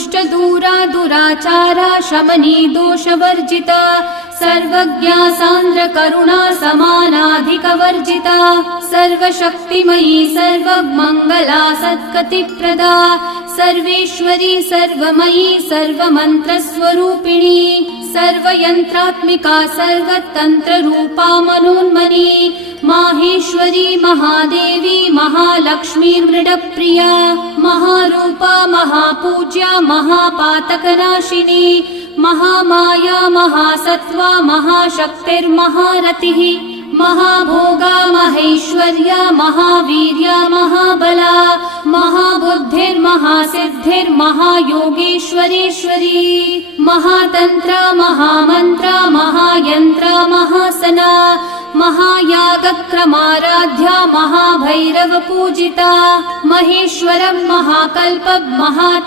दुष्टदूरा दुराचारा शमनी दोषवर्जिता सर्वज्ञा सान्द्र करुणा समानाधिकवर्जिता सर्वशक्तिमयी सर्वमङ्गला सद्गतिप्रदा सर्वेश्वरी सर्वमयी सर्वमन्त्रस्वरूपिणी सर्वयन्त्रात्मिका सर्वतन्त्ररूपा मनोन्मनी माहेश्वरी महादेवी महालक्ष्मी मृडप्रिया महारूपा महापूज्या महापातकनाशिनी महामाया महासत्त्वा महाशक्तिर्महारतिः महाभोगा महेश्वर्या महावीर्या महाबला महाबुद्धिर्महासिद्धिर्महायोगेश्वरेश्वरी महातन्त्रा महामन्त्रा महायन्त्रा महासना महायागक्रमाराध्या महाभैरवपूजिता महेश्वरं महाकल्पं